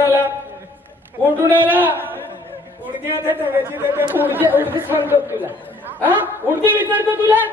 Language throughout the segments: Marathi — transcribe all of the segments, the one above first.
आला कुठून आला उडती आता तव्याची उडती सांगतो तुला हा उडती विचारतो तुला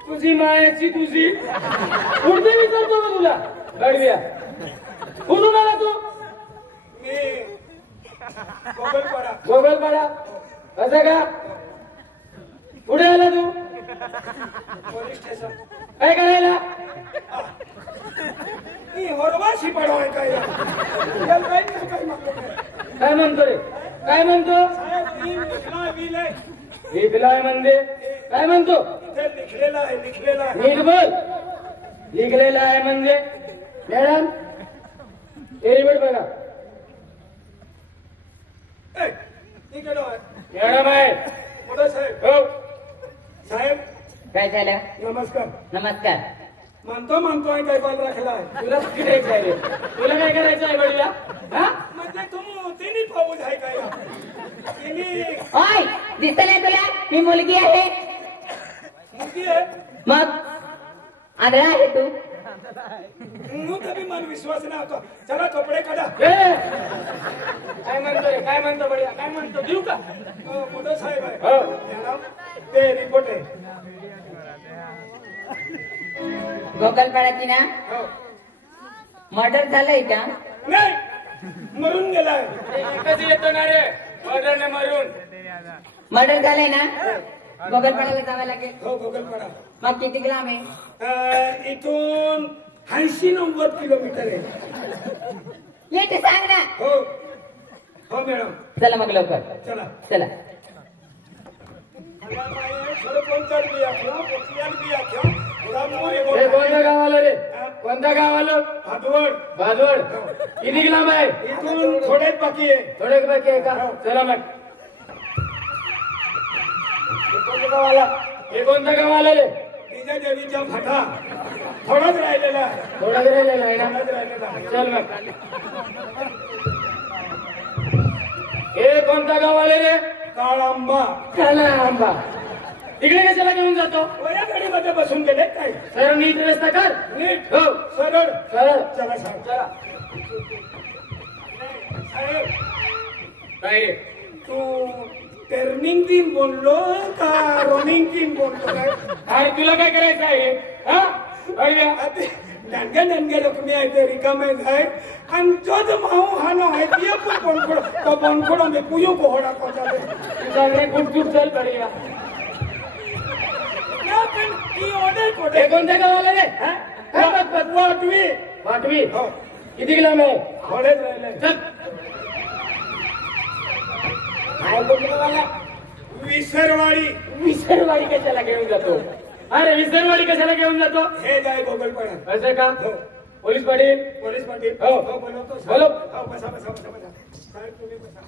तुझी मायाची तुझी उडती विचारतो का तुला गडव्या कुठून आला तू मी गोगलपाडा असं का कुठे आला तू पोलीस स्टेशन काय करायला वरवाशी पडवाय काय काय म्हणतो रे काय म्हणतो लिखलाय म्हणजे काय म्हणतो लिखलेला आहे नीट बोल लिखलेला आहे म्हणजे मॅडम एरिमेट बघा मॅडम आहे साहेब हो साहेब काय झालं? नमस्कार नमस्कार. म्हणतो आहे काय बाल राखला आहे तुला किती द्यायचं आहे रे तुला काय करायचं आहे बडीला हा म्हणजे तू तिन्ही पाऊस आहे काय तिन्ही ओय दिसत नाही तुला मी मुलगी आहे मुलगी आहे मग आंधळा आहे तू तरी मला विश्वास नाही होता चला कपडे काढा काय म्हणतो रे काय म्हणतो बढिया काय म्हणतो देऊ का मोठं साहेब आहे हो ते रिपोर्ट आहे गोगलपाड्याची ना मर्डर झालंय का नाही मरून गेलाय एकच येतो ना रे मर्डरने मर्डर झालंय ना गोगलपाड्याला जावं लागेल हो गोगलपाडा मग किती ग्राम आहे इथून 80-90 किलोमीटर आहे नीट सांग ना हो हो मॅडम चला मग लवकर चला चला कोणत्या गावाला रे कोणत्या गावाला भादवड किती लांब आहे इथून थोडेच बाकी आहे का चला मग कोणत्या गावाला हे कोणत्या गावाला रे तिच्या देवीच्या फाटा थोडाच राहिलेला आहे ना चल मग हे कोणत्या गावाला रे काळा आंबा तिकडे कशाला घेऊन जातो या गाडीमध्ये बसून गेले काय सरळ नीट रस्ता कर नीट हो सरळ चला चला काय रे तू टर्निंग टीम बोललो का रनिंग टीम बोलतो काय तुला काय करायचं आहे हा ननगे लोक आहे रिकामे आहे आणि जो जो माऊ हा ना आहे ते पण बनखोड मी पुयो पोहडा सगळे गुपचूप चल बढिया कोणत्या गावाला रे वाटवी किती लांब आहे थोडेच राहिले विसरवाडी कशाला घेऊन जातो अरे विसरवाडी कशाला घेऊन जातो हे जाय गोगलपाडा असं का पोलीस पाटील हो बोलो बसा साहेब तुम्ही बसा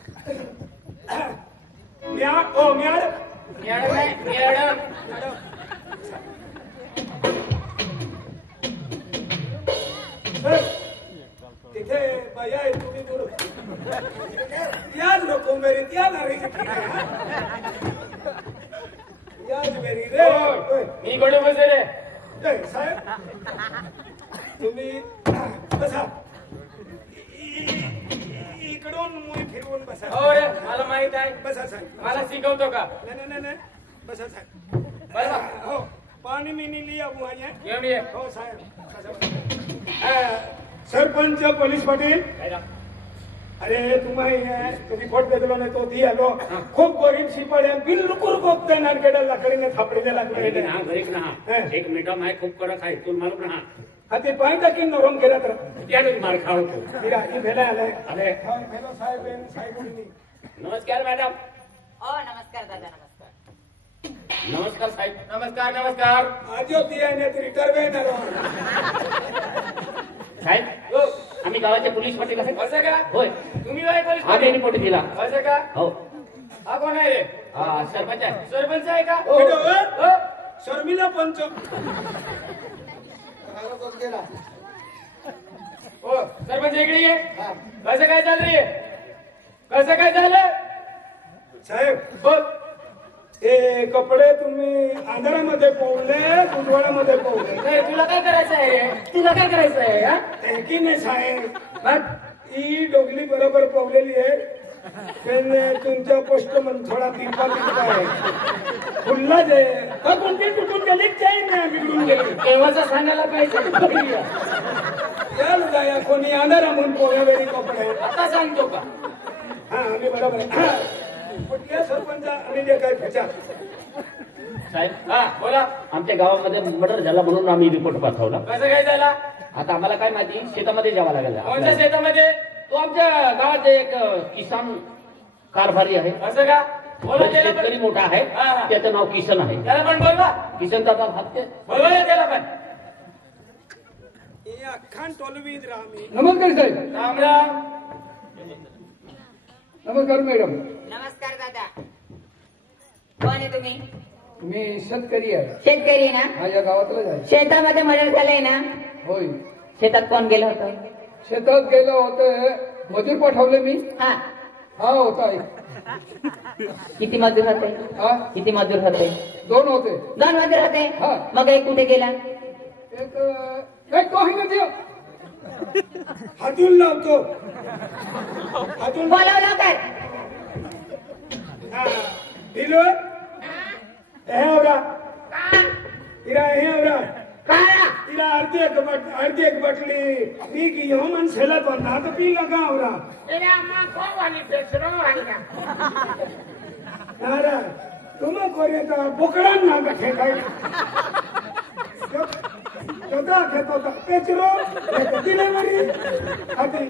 तिथे बाया आहे तुम्ही दूर याच नको मेरी त्या याच मेरी रे मी कडे बसे रे साहेब तुम्ही बसा इकडून मुली फिरवून बसा हो रे मला माहित आहे बसा साहेब मला शिकवतो का नाही बसा साहेब बसा हो पाणी मिनी लिया बुआ हो साहेब सरपंच पोलीस पाटील अरे तुम्ही फोट देतो नाही तो दी आलो खूप गरीब शिपाड्या बिलकुल गोपते नानकेडा लाकडीने थापडीने लागले एक मिनिट माय खूप कडक आहे तू मालूम ना हा ते पाहिजे की नरम केला तर त्याने मार खावतो भेला आलाय अरे भेलो साहेब नमस्कार मॅडम नमस्कार दादा नमस्कार साहेब नमस्कार आज रिटर्व साहेब आम्ही गावाचे पोलीस पाटील असं का होय तुम्ही काय पोलीस आम्ही रिपोर्ट दिला असं का हो हा कोण आहे रे हा सरपंच आहे सरपंच आहे का शर्मिला पंच हो सरपंच इकडे ये कसं काय चाललंय कसं काय झालं साहेब बोल हे कपडे तुम्ही अंधारामध्ये पोवले उजवाडामध्ये पोवले तुला काय करायचं आहे की नाही साहेब ही डोगली बरोबर पवलेली आहे पण तुमचा पोस्ट म्हण थोडा तिरपा आहे फुलला जे कोणती तुटून गेली काही नाही बिघडून गेली तेव्हाच सांगायला पाहिजे चालू जाया कोणी आणारा म्हणून पोह्या वेळी कपडे आता सांगतो का हा आम्ही बरोबर आहे कुठल्या सरपंच आम्ही जे काय फेचा साहेब हा बोला आमच्या गावामध्ये मर्डर झाला म्हणून आम्ही रिपोर्ट पाठवला कसं काय झाला आता आम्हाला काय माहिती शेतामध्ये जावं लागेल कोणत्या शेतामध्ये तो आमच्या गावात एक किसान कारभारी आहे असं का शेतकरी मोठा आहे त्याचं नाव किशन आहे त्याला पण बोलवा किशन दादा हत्या बोलवा त्याला पण अख्खान टोलवीत रामी नमस्कार साहेब राम राम नमस्कार मॅडम नमस्कार दादा कोण आहे तुम्ही मी शेतकरी आहे शेतकरी ना माझ्या गावातला आहे शेतामध्ये मदत झालंय ना होय शेतात कोण गेलं होतं शेतात गेलो होतं मजूर पाठवले मी हा हा होता किती मजूर होते हा किती मजूर होते 2 होते 2 मजूर होते हा. मग एक कुठे गेला एक काही नाही हातून लावतो हातून बोलाव लवकर दिलो हे आवरा इरा हे आवरा इरा अर्धी एक बटली पी की हो मन सेला तो ना तो पी लगा आवरा तेरा माँ को वाली बेचरो वाली का नारा तुम कोरे तो बोकड़ा ना बैठे खाई जोता खेतो तो पेचरो दिले मरी आती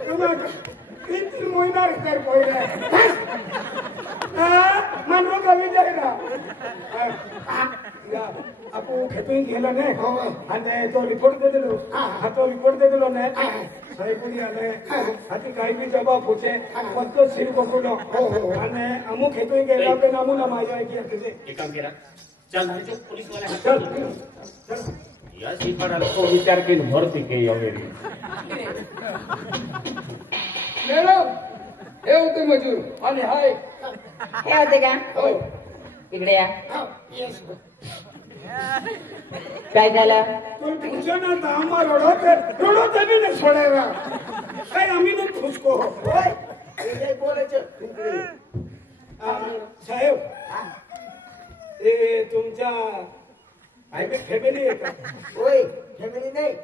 तुम 3 महीना कर कोई रे मन रो कभी जाएगा आपू खेतून गेलो ने आणि तो रिपोर्ट दे दिलो हा तो रिपोर्ट दे दिलो ने साहेबुनी आले हाती काही बी जवाब पूछे फक्त सिर पकडलो आणि अमू खेतून गेला पे नामूला माझ्या की तुझे एक काम करा चल पोलीस वाले चल चल या सीपाडाला तो विचार केला भरती के यावेळी मॅडम हे होते मजूर आणि हाय हे होते का होय इकडे या काय झालं तो पूछो ना तो हमार रोडो ते भी नहीं छोड़ेगा काय आम्ही न फुसको होय हे बोलायचं साहेब हे तुमच्या आयबी फॅमिली आहे का होय फॅमिली नाही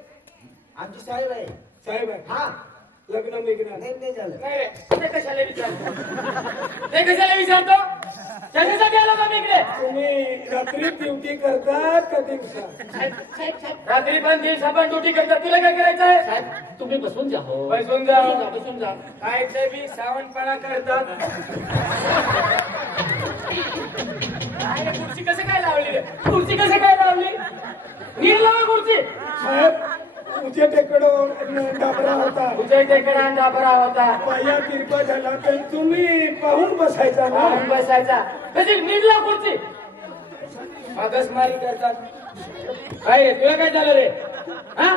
आमची साहेब आहे साहेब आहे हा लग्न मेघना नाही झालं नाही रे ते कशाला विचारतो ते कशाला विचारतो त्याच्यासाठी आलो का मी इकडे तुम्ही रात्री ड्युटी करतात का दिवसा रात्री पण दिवसा पण ड्युटी करतात तुला काय करायचं आहे साहेब तुम्ही बसून जा हो बसून जा बसून जा काय ते बी सावणपणा करतात खुर्ची कसं काय लावली रे खुर्ची कसं काय लावली नीट लावा खुर्ची साहेब उद्या टेकडं डाबरा होता तुझ्या टेकडा डाबरा होता पाया किरपा झाला तर तुम्ही पाहून बसायचा ना पाहून बसायचा कशी नीट लाव खुर्ची मागसमारी करतात काय रे तुला काय झालं रे हा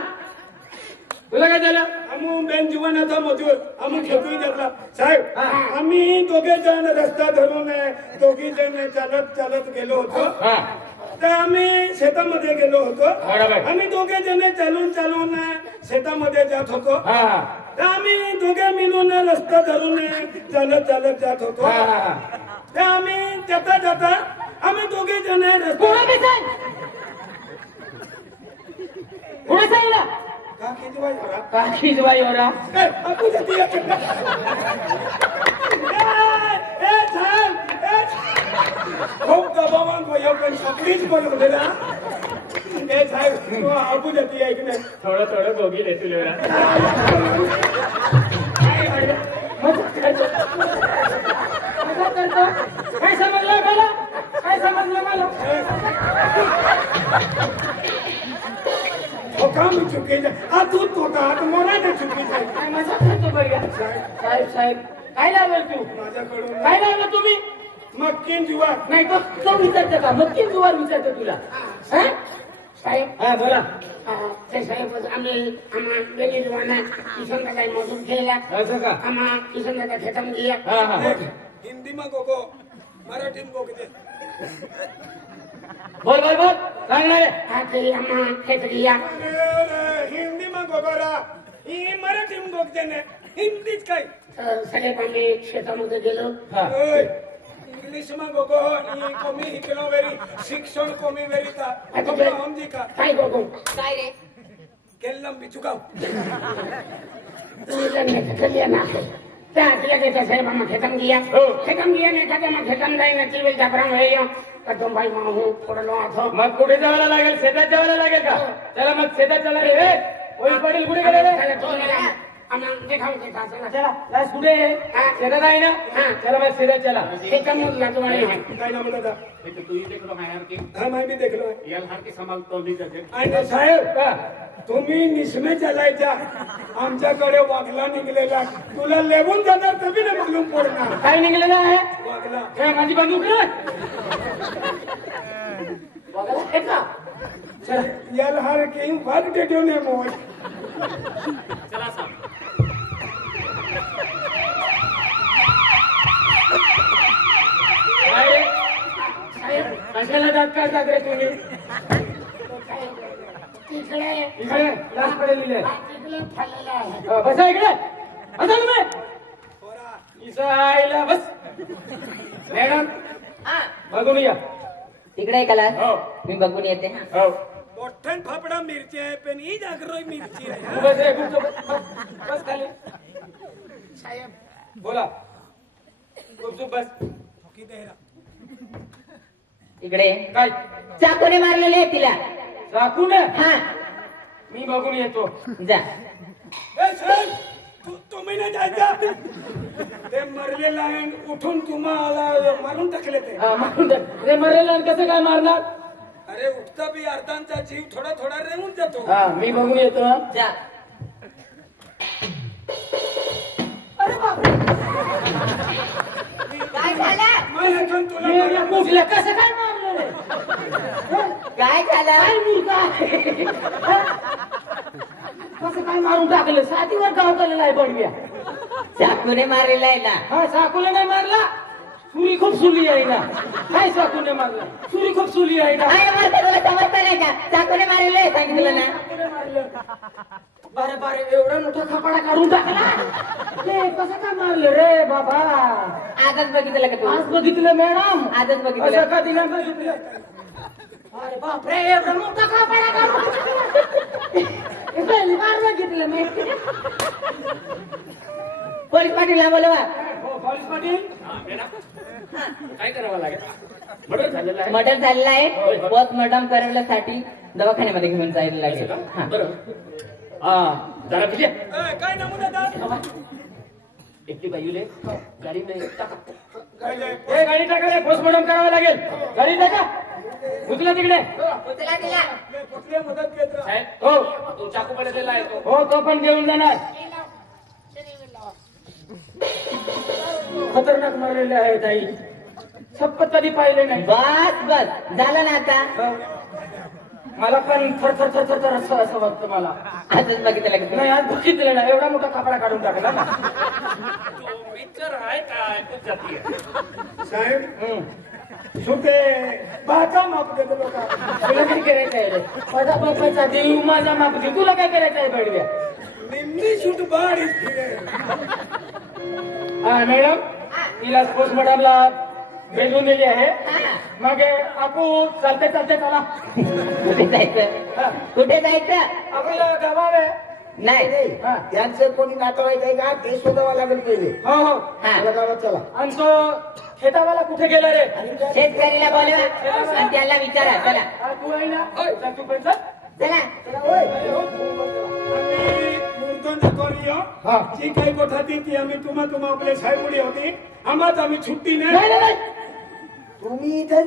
तुला काय झालं आम्ही बेन जीवनाचा मजूर आम्ही खेतून घेतला साहेब आम्ही दोघे जण रस्ता धरून दोघी जण चालत चालत गेलो होतो तर आम्ही शेतामध्ये गेलो होतो आम्ही दोघे जण चालून चालून शेतामध्ये जात होतो तर आम्ही दोघे मिळून रस्ता धरून चालत चालत जात होतो तर आम्ही जाता जाता आम्ही दोघे जण रस्ता पुढे सांगितलं काकी जवाई हो रहा खूप दबावान वयो पण सगळीच बोलवलेला हे साहेब आपू जाती आहे की नाही थोडं थोडं दोघी देतील काय समजलं मला काय समजलं मला काम चुकीचं तूच होता आता मला नाही चुकीचं काय मजा करतो बघा साहेब साहेब काय लावलं तू माझ्याकडून काय लावलं तुम्ही मक्कीन जुवार नाही तो विचारतो का मग तीन जुवार विचारतो तुला साहेब हा बोला ते साहेब आम्ही आम्हा गेली जवाना किशन दादा मजूर केला असं का आम्हा किशन दादा खेतम गया हा हा हिंदी में गोगो मराठी में गोगते बोल बोल बोल सांगणार हा ते आम्हा खेत गया हिंदी में गोगोरा ही मराठी बघते ना हिंदीच काय साहेब आम्ही शेतामध्ये गेलो. ओय, इंग्लिश में गोगो ही कमी हिकलो वेरी शिक्षण कमी वेरी था कपड़ा हम जी का काय बघू काय रे केल्लम बिचुकाव कल्याण त्या घेता साहेब आम्हा खेतम गया नाही का मग खेतम जाईना चिवेल जाफराम हे कदम भाई माहू पडलो आथो. मग कुठे जायला लागेल? शेतात जायला लागेल का? चला मग शेतात चला रे. ओळी पडेल कुठे गेले रे? आम्हाला देखाव देता चला चला लास्ट कुठे आहे? शेतात आहे ना? चला मग शेतात चला. खेतम मधला तुम्हाला काय नाम होता तू ही देखलो हायर की हाँ मैं भी देख लो याल हार की संभाल तो ली जाते. आणि साहेब तुम्ही निसमे चालायच्या आमच्याकडे वागला निघलेला तुला लेवून जाणार तरी ना मालूम पडणार काय निघलेलं आहे? वागला काय माझी बंदूक रे? बघा हे का? चल याला हार की भाग देतो ने मोय चला साहेब. कशाला जात काय जागरे तुम्ही? तिकडे इकडे लास्ट पडेल तिकडे खाल्लेला आहे. बसा इकडे. आता तुम्ही इथं आईला बस. मॅडम हा बघून या. तिकडे कला हो मी बघून येते. हो मोठ्यान फाफडा मिरची आहे पण ही जागरोय मिरची आहे तू बस रे गुपचूप बस खाली. साहेब बोला गुपचूप बस. इकडे काय चाकूने मारलेले आहे तिला. चाकू ना? हा मी बघून येतो. जा. ए साहेब तुम्ही नाही जायचा ते मरलेला आहे उठून तुम्हाला मारून टाकले ते रे मरेल कसं काय मारणार? अरे उठता बी अर्धांचा जीव थोडा थोडा रेवून जातो हा मी बघून येतो. जा. अरे बापरे. काय झालं? मला पण तुला एवढ्या मारून- मोठ्या कसं काय मारलं रे? काय झालं? काय मूर्ख आहे? कसं काय मारून टाकलं? साथीवर गाव केलेला आहे बडव्या. चाकूने मारलेला आहे ना. हा चाकूने नाही मारला. सुरी खूप सुली आहे ना. काय चाकूने मारला? सुरी खूप सुली आहे ना. काय मारते तुला समजतं नाही का? चाकूने मारलेलं आहे सांगितलं ना. चाकूने मारलं. बारे बारे एवढा मोठा कपडा काढून टाकला. ते कसं काय मारलं रे बाबा? आजच बघितलं का आज तू? बघितलं मॅडम. आजच बघितलं. असं कधी नाही बघितलं. अरे बापरे एवढा मोठा कपडा काढून टाकला. पहिली बार बघितलं मी. पोलीस पाटीलला बोलवा. हो पोलीस पाटील. काय करावं लागेल? मर्डर झालेला आहे. मर्डर झालेला आहे. पोस्टमॉर्टम करण्यासाठी दवाखान्यामध्ये घेऊन जायला लागेल. हा. बरं जरा तुझे ए, काय नमुना दाद एकटी बाईले गाडी नाही टाका. काय नाही. ए गाडी टाका रे. पोस्टमॉर्टम करावं लागेल. गाडी टाका. उचला तिकडे. उचला तिला. कुठली मदत घेत राहा. साहेब हो तो चाकू पडलेला आहे तो. हो तो पण घेऊन जाणार. खतरनाक मारलेले आहेत आई. शपथ कधी पाहिले नाही. बस बस झालं ना आता. मला पण थर थर थर थर थर असं वाटतं मला. आजच बघितलं का तू? नाही आज बघितलं ना एवढा मोठा कपडा काढून टाकला ना. साहेब सुटे बाका माप देतो लोक तुला काय करायचं आहे रे? माझा बापाचा देव माझा माप दे. तुला काय करायचं आहे बडव्या? निम्मी सूट बाड फिरे हा मॅडम तिला पोस्टमॉर्टमला भेटून दिली आहे. हा. मग आपण चालते चालते चला. कुठे जायचं? कुठे जायचं? आपल्याला गावावर आहे. नाही. हा. त्यांचं कोणी नातेवाईक आहे का ते शोधावं लागेल पहिले. हो हो हा. मला गावात चला. आणि तो खेतावाला कुठे गेला रे? शेतकरीला बोलवा आणि त्याला विचारा. चला हा, तू आहे ना? चल, तू पण चल. चला. मूर्तन करियो जी काही गोठा ती आम्ही तुम्हा आपले साहेब होती आम्हाला आम्ही छुट्टी नाही नाही नाही, नाही तुम्ही इथे